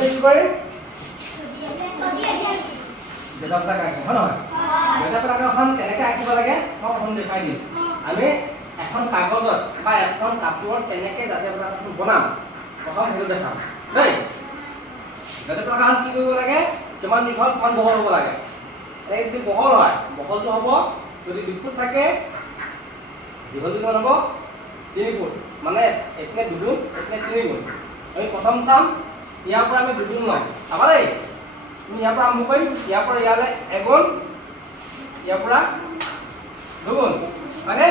আমি কি কৰিম জেদাটা কাকে হয় নহয় জেদাটা কাকেখন কেনেকৈ আঁকিব লাগে মই প্ৰথম দেখাই দিম আমি এখন কাগজত বা এখন কাপোৰত কেনেকৈ জাতীয় পতাকাখন বনাম প্ৰথম সেইটো দেখাম দেই জাতীয় পতাকাখন কি কৰিব লাগে কিমান দীঘল কিমান বহল হ'ব লাগে এই যদি বহল হয় বহলটো হ'ব যদি 2 ফুট থাকে দীঘলটো কিমান হ'ব 3 ফুট মানে এপিনে 2 গুণ এপিনে 3 গুণ আমি প্ৰথম চাম ইয়াৰ পৰা আমি 2 গুণ লম চাবা দেই আমি ইয়াৰ পৰা আৰম্ভ কৰিম ইয়াৰ পৰা ইয়ালে 1 গুণ ইয়াৰ পৰা 2 গুণ মানে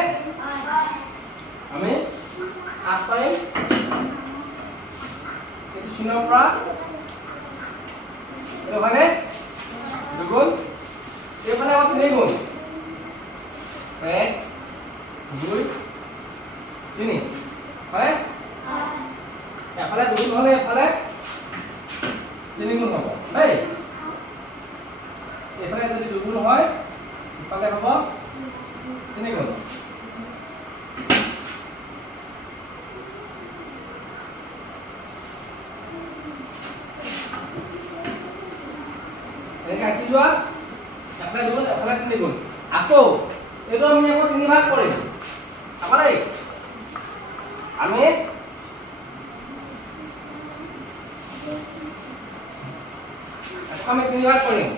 আমি আছ পাৰিম এইটো চিনৰ পৰা এইটো মানে 2 গুণ এইফালে আমাৰ 3 গুণ 1 2 3 হয় এফালে 2 গুণ হলে এফালে 3 গুণ হ'ব দেই এফালে যদি 2 গুণ হয় এফালে হ'ব 3 গুণ এনেকৈ আঁকি যোৱা এফালে 2 গুণ এফালে 3 গুণ আকৌ এইটো আমি আকৌ 3 ভাগ কৰিম আমাৰ এই আমি আমি 3 ভাগ কৰিম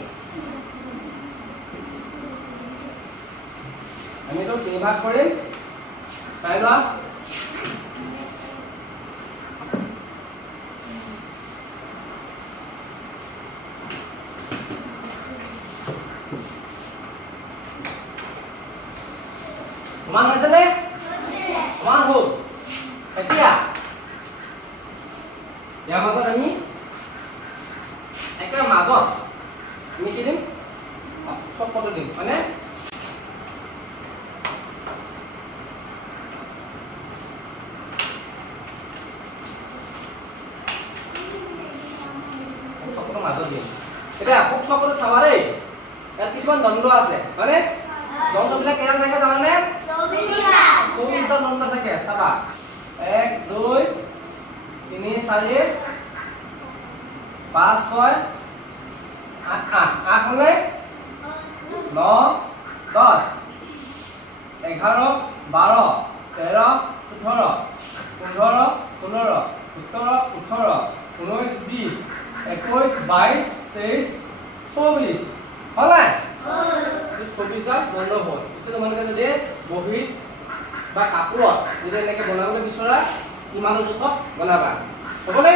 আমি তো 3 ভাগ কৰিম চাই লোৱা সমান হৈছে নে সমান হ'ল এতিয়া ইয়াৰ মাজত আমি একেবাৰে মাজত আমি কি দিম সব পদ দিম মানে সবটো মাজত দিম এতিয়া খুব সকলো চাবা দেই ইয়াত কিছুমান দ্বন্দ্ব আছে মানে দ্বন্দ্ববিলাক কেইটা থাকে জানানে 24টা দ্বন্দ্ব থাকে চাবা 1 2 3 4 5 6 8 8 হলে 9 10 11 12 13 14 15 16 17 18 19 20 21 22 23 24 হলে 24টা দ্বন্দ্ব হ'ল এইটো তোমালোকে যদি বহিত বা কাপোৰত যদি এনেকৈ বনাবলৈ বিচৰা কিমানৰ জোখত বনাবা হ'বনে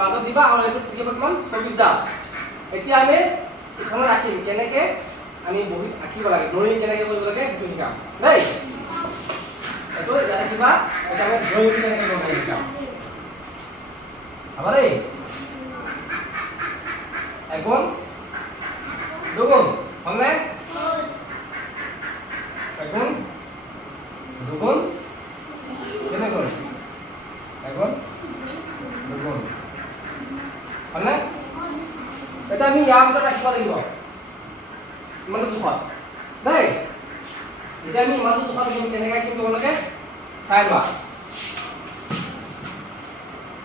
মাজত দিবা আৰু এইটো থাকিব কিমান 24টা এতিয়া আমি এখনত ৰাখিম কেনেকৈ আমি বহিত আঁকিব লাগে ড্ৰয়িং কেনেকৈ কৰিব লাগে সেইটো শিকাম দেই এইটো ইয়াতে কিবা এটা আমি ড্ৰয়িং কেনেকৈ কৰিব লাগে শিকাম হ'ব দেই 1 গুণ 2 গুণ হ'লনে 1 গুণ 2 গুণ কেনে গুণ 1 গুণ 2 গুণ হ'লনে এটা আমি ইয়াৰ ভিতৰত ৰাখিব লাগিব ইমানটো জোখত দেই এতিয়া আমি ইমানটো জোখত ৰাখিম কেনেকৈ কি কৰিব লাগে চাই লোৱা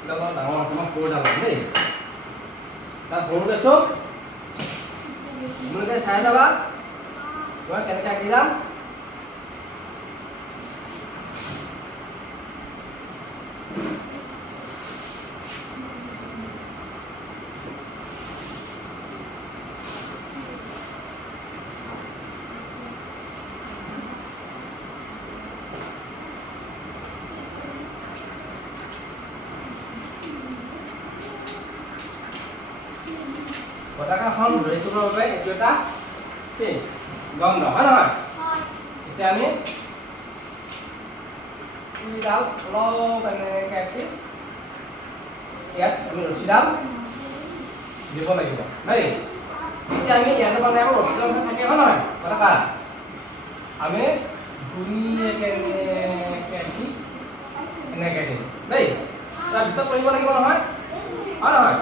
ডাঙৰ আছে মই সৰু ডাঙৰ দেই তাত সৰু লৈছোঁ তোমালোকে চাই যাবা মই কেনেকৈ আঁকি যাম পতাকাখন ধৰি থবৰ বাবে এইটো এটা দ্বন্দ্ব হয় নহয় এতিয়া আমি ডাল অলপ এনেকৈ আঁকি ইয়াত আমি ৰছীডাল দিব লাগিব দেই এতিয়া আমি ইয়াতে মানে আকৌ ৰছীডাল থাকে হয় নহয় পতাকা আমি ধুনীয়াকৈ এনেকৈ আঁকি এনেকৈ দিম দেই তাৰ ভিতৰত কৰিব লাগিব নহয় হয় নহয়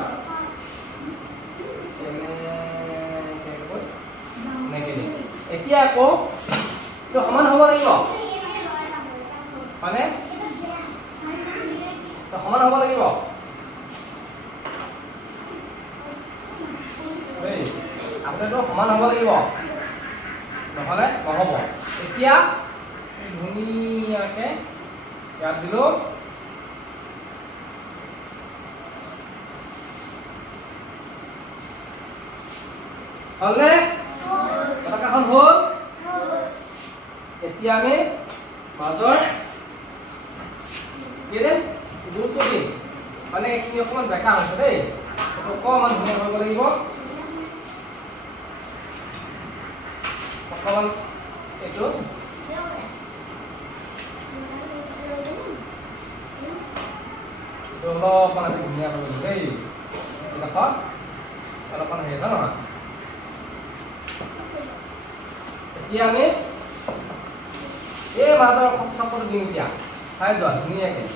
এতিয়া আকৌ তো সমান হ'ব লাগিব মানে তো সমান হ'ব লাগিব গোটেইটো সমান হ'ব লাগিব নহ'লে নহ'ব এতিয়া ধুনীয়াকৈ ইয়াত দিলোঁ হ'লনে পতাকাখন হ'ল এতিয়া আমি মাজৰ গুৰুত্ব দিম মানে এইখিনি অকণমান বেকা হৈছে দেই অকণমান ধুনীয়া কৰিব লাগিব অকণমান এইটো অলপমান আমি ধুনীয়া কৰিব লাগিব দেই এইডোখৰত অলপমান হেৰি আছে নহয় এতিয়া আমি এই মাজৰ চকৰটো দিম এতিয়া চাই যোৱা ধুনীয়াকৈ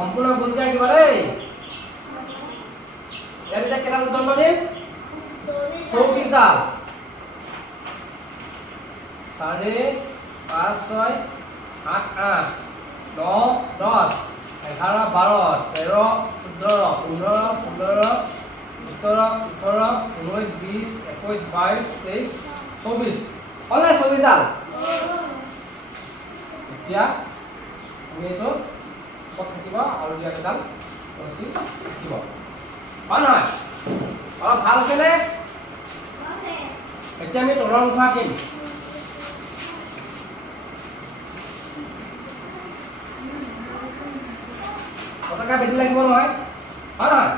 সম্পূৰ্ণ গুণকে আঁকিবা দেই ইয়াত এতিয়া কেইডাল দণ্ড দিম 24 ডাল 4 5 6 7 8 9 10 11 12 13 14 15 16 17 18 19 20 21 22 23 24 হ'লে 24 ডাল এতিয়া আমি এইটো ক'ত থাকিব আৰু দিয়া কেইডাল ৰছী থাকিব হয় নহয় অলপ ভাল হৈছেনে এতিয়া আমি তলৰ মুখা আঁকিম পতাকা বেছি লাগিব নহয় হয় নহয়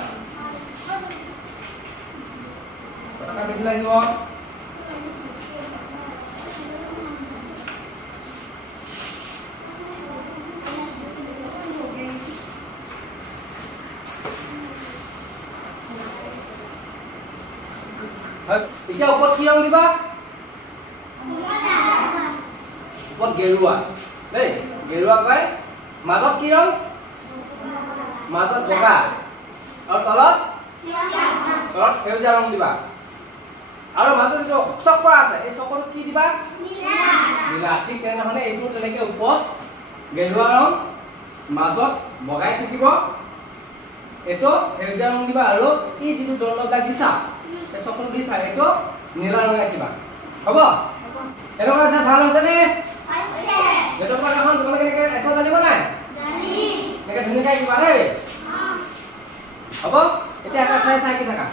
পতাকা বেছি লাগিব এতিয়া ওপৰত কি ৰং দিবা ওপৰত গেৰুৱা দেই গেৰুৱা কয় মাজত কি ৰং মাজত বগা আৰু তলত সেউজীয়া ৰং দিবা আৰু মাজত যিটো চক্ৰ আছে এই চক্ৰটো কি দিবা নীলা ঠিক তেনেধৰণে এইটো তেনেকে ওপৰত গেৰুৱা ৰং মাজত বগাই থাকিব এইটো সেউজীয়া ৰং দিবা আৰু এই যিটো দণ্ডবিলাক দিছা এই চক্ৰটো দিছা এইটো নীলা ৰং আঁকিবা হ'ব এনেকুৱা আছে ভাল হৈছেনে এইটো পতাকাখন তোমালোকে এনেকৈ একো জানিব নাই এনেকৈ ধুনীয়াকৈ আঁকিবা দেই হ'ব এতিয়া এটা চাই চাই আঁকি থাকা